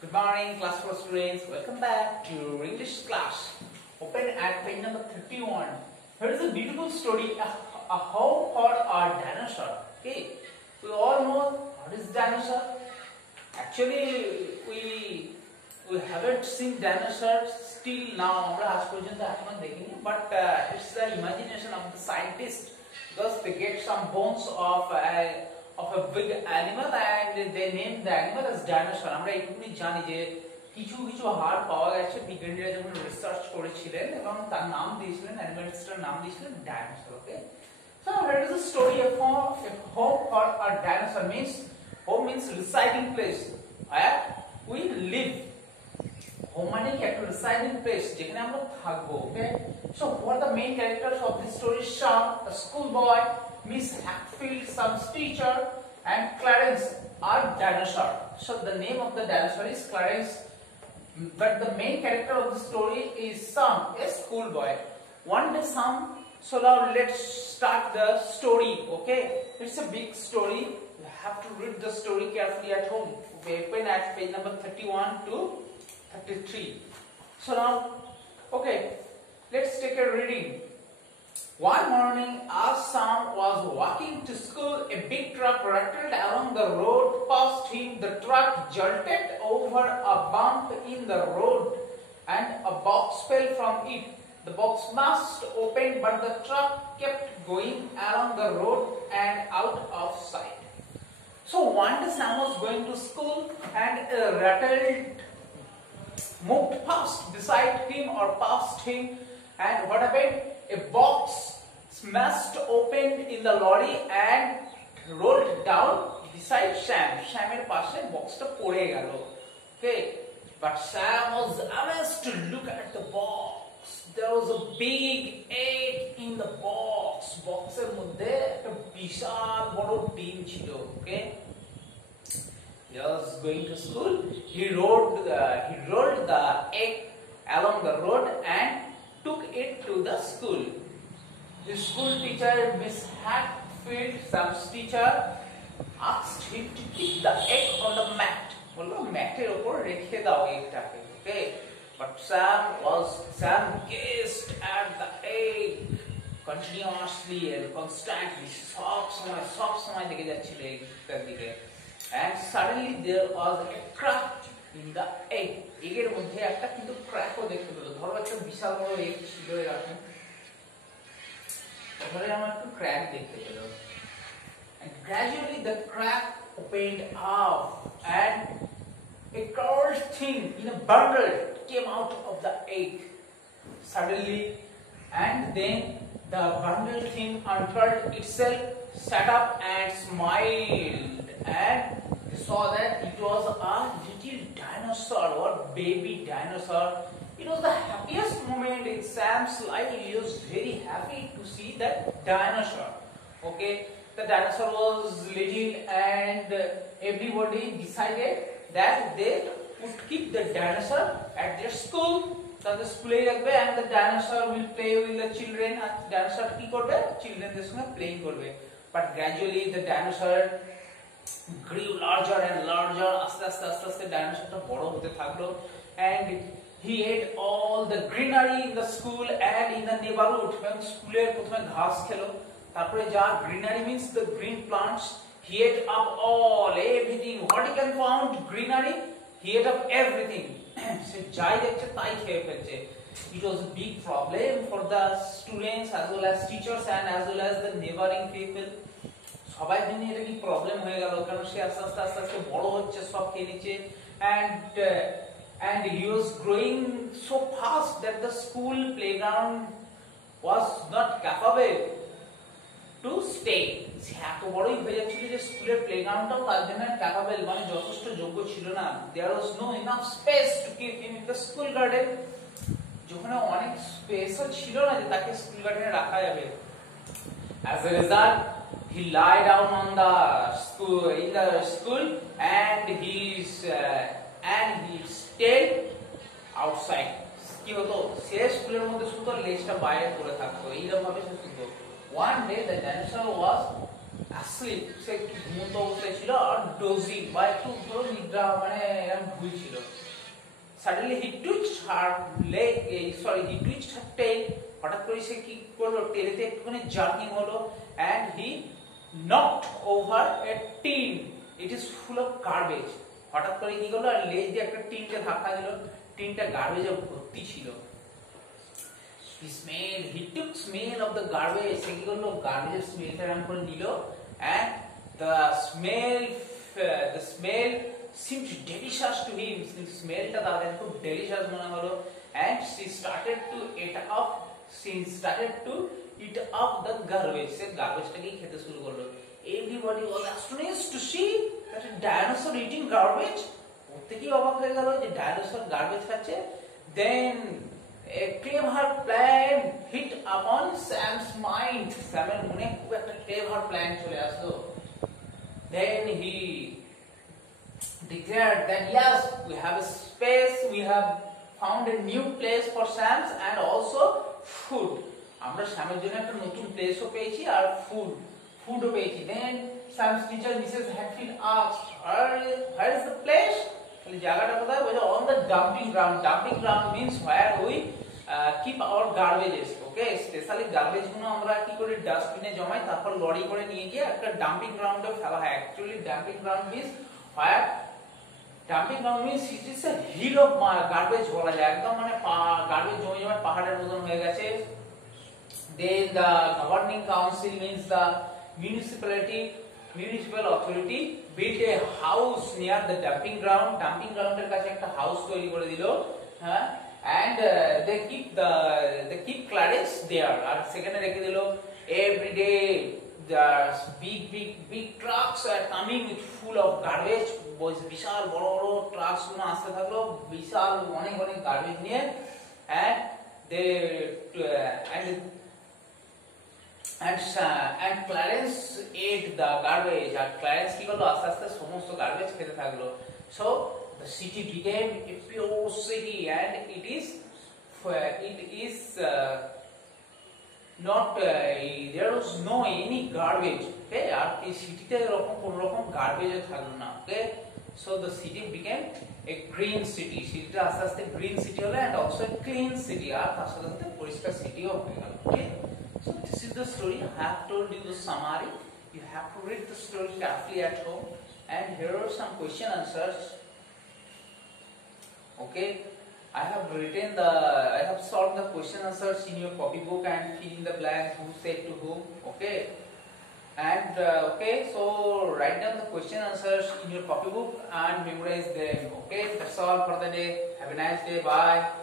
Good morning, class 4 students. Welcome back to your English class. Open at page number 31. Here is a beautiful story, a how for a dinosaur. Okay, we all know what is dinosaur. Actually, we haven't seen dinosaurs still now. আমরা আজ পর্যন্ত এখনো দেখিনি, but it's the imagination of the scientist because they get some bones of a big animal and they name the animal as dinosaur. আমরা এইটুকুনি জানি যে কিছু কিছু হাড় পাওয়া গেছে, বিজ্ঞানীরা যখন রিসার্চ করেছিলেন এবং তার নাম দিয়েছিলেন, অ্যানিমেলসটার নাম দিয়েছিলেন dinosaur. Okay, so here is a story of home for a dinosaur. Home means residing place where we live. Home মানে কি একটা residing place যেখানে আমরা থাকবো. ওকে, so what are the main characters of this story? Sam, a schoolboy, Miss Hatfield, some teacher, and Clarence are dinosaur. So the name of the dinosaur is Clarence, but the main character of the story is Sam, a schoolboy. One day Sam. So now let's start the story. Okay, it's a big story. You have to read the story carefully at home. We open at page number 31 to 33. So now, okay, let's take a reading. One morning, as Sam was walking to school, a big truck rattled along the road past him. The truck jolted over a bump in the road and a box fell from it. The box must open, but the truck kept going along the road and out of sight. So one day Sam was going to school and a rattle moved beside him or past him, and what happened? A box smashed open in the lorry and rolled down beside Sam. Samer pashe box ta pore gelo. Okay, but Sam was amazed to look at the box. There was a big egg in the box. Boxer moddhe ekta bishal boro dim chilo. Okay, he was going to school. He rolled the egg along the road and took it to the school. The school teacher, Miss Hatfield, Sam's teacher, asked him to keep the egg on the mat. Bollo mat er opor rekhe dao egg take. Okay, but Sam gazed at the egg continuously and constantly. Sob samay dekhe jacchilo egg tar dike. And suddenly there was a crack in the egg. Egg er moddhe ekta kintu crack o dekhte pelo. Dhoro ekta bishal boro egg chilo erokom. ধরে আমার একটু crack দেখতে পেলো. And gradually the crack opened up and a curved thing in a bundle came out of the egg suddenly, and then the bundle thing unfurled itself, sat up and smiled, and they saw that it was a little dinosaur or baby dinosaur. It was the happiest moment in Sam's life. He was very happy to see that dinosaur. Okay, the dinosaur was little and everybody decided that they would keep the dinosaur at their school. So the school রাখবে and the dinosaur will play with the children. And the dinosaur কি করবে? Childrenদের সঙ্গে playing করবে. But gradually the dinosaur grew larger and larger. আস্তে আস্তে dinosaurটা বড় হতে থাকলো, and he ate all the greenery in the school and in the neighborhood. When স্কুলের প্রথমে ঘাস খেলো, তারপরে যা greenery means the green plants, he ate up everything what he can found greenery. He ate up everything. সে যাই দেখছে তাই খেয়ে ফেলছে. It was a big problem for the students as well as teachers and as well as the neighboring people. সবাই জন্য এটা কি problem হয়ে গেল, কারণ সে আস্তে আস্তে বড় হচ্ছে, সব খেয়ে নিচ্ছে, and he was growing so fast that the school playground was not capable to stay. সে এত বড়ই হয়ে যাচ্ছিল যে স্কুলের প্লেগ্রাউন্ডটাও তার জন্য ক্যাপাবল মানে যথেষ্ট যোগ্য ছিল না. There was no enough space to keep him in the school garden. যেখানে অনেক স্পেসও ছিল না যে তাকে স্কুল গার্ডেনে রাখা যাবে. As a result, he lie down on the school and he stayed outside. কি হতো, সে স্কুলের মধ্যে শুতো, লেজটা বাইরে পড়ে থাকতো, এইরকম ভাবে সে শুতো. One day the dinosaur was asleep সে একটু ঘুমন্ত অবস্থায় ছিল আর dozing বা একটু ধরো নিদ্রা মানে এরকম ঘুরছিল suddenly he twitched her leg he twitched her tail হঠাৎ করে সে কি করলো টেলেতে একটুখানি জার্কিং হলো and he knocked over a tin it is full of garbage হঠাৎ করে কি করলো আর লেজ দিয়ে একটা টিনকে ধাক্কা দিল টিনটা গার্বেজে ভর্তি ছিল he took smell of the garbage সে কি করলো গার্বেজের স্মেলটা এরকম করে নিল and the smell seemed delicious to him স্মেলটা তার কাছে খুব delicious মনে হলো and she started to eat up the garbage সে গার্বেজটাকে খেতে শুরু করলো everybody was astonished to see that a dinosaur eating garbage প্রত্যেকেই অবাক হয়ে গেল যে ডাইনোসর গার্বেজ খাচ্ছে then a clever plan hit upon Sam's mind স্যামের মনে খুব একটা clever plan চলে আসলো then he declared that yes we have a space we have found a new place for Sam's and also food আমরা স্যামের জন্য একটা নতুন প্লেসও পেয়েছি আর ফুডও পেয়েছি then Sam's teacher Mrs. Hatfield asked where is the place তাহলে জায়গাটা কোথায় বলে on the dumping ground means where we keep our garbages okay specially garbage গুলো আমরা কি করে ডাস্টবিনে জমাই তারপর লরি করে নিয়ে গিয়ে একটা ডাম্পিং গ্রাউন্ডে ফেলা হয় actually dumping ground means where it is a hill of garbage বলা যায় একদম মানে গার্বেজ জমে জমে পাহাড়ের মতন হয়ে গেছে then the governing council means the municipal authority built a house near the dumping ground এর কাছে একটা হাউস তৈরি করে দিল হ্যাঁ and they keep Clarence there আর সেখানে রেখে দিল every day the big trucks are coming with full of garbage বিশাল বড় বড় ট্রাকস গুলো আসতে থাকলো বিশাল অনেক গার্বেজ নিয়ে and Clarence ate the garbage R Clarence কি করলো আস্তে আস্তে সমস্ত গার্বেজ খেতে থাকলো so the city became a pure city and it is not there was no any garbage okay আর এই সিটিতে এরকম কোন রকম গার্বেজ থাকলো না okay so the city became a green city সিটিটা আস্তে আস্তে green city হলো and also a clean city আর তার সাথে সাথে পরিষ্কার সিটিও হয়ে গেল okay so this is the story I have told you the summary you have to read the story carefully at home and here are some question answers okay I have solved the question answers in your copybook and fill in the blanks who said to whom okay and okay so write down the question answers in your copybook and memorize them okay that's all for the day have a nice day bye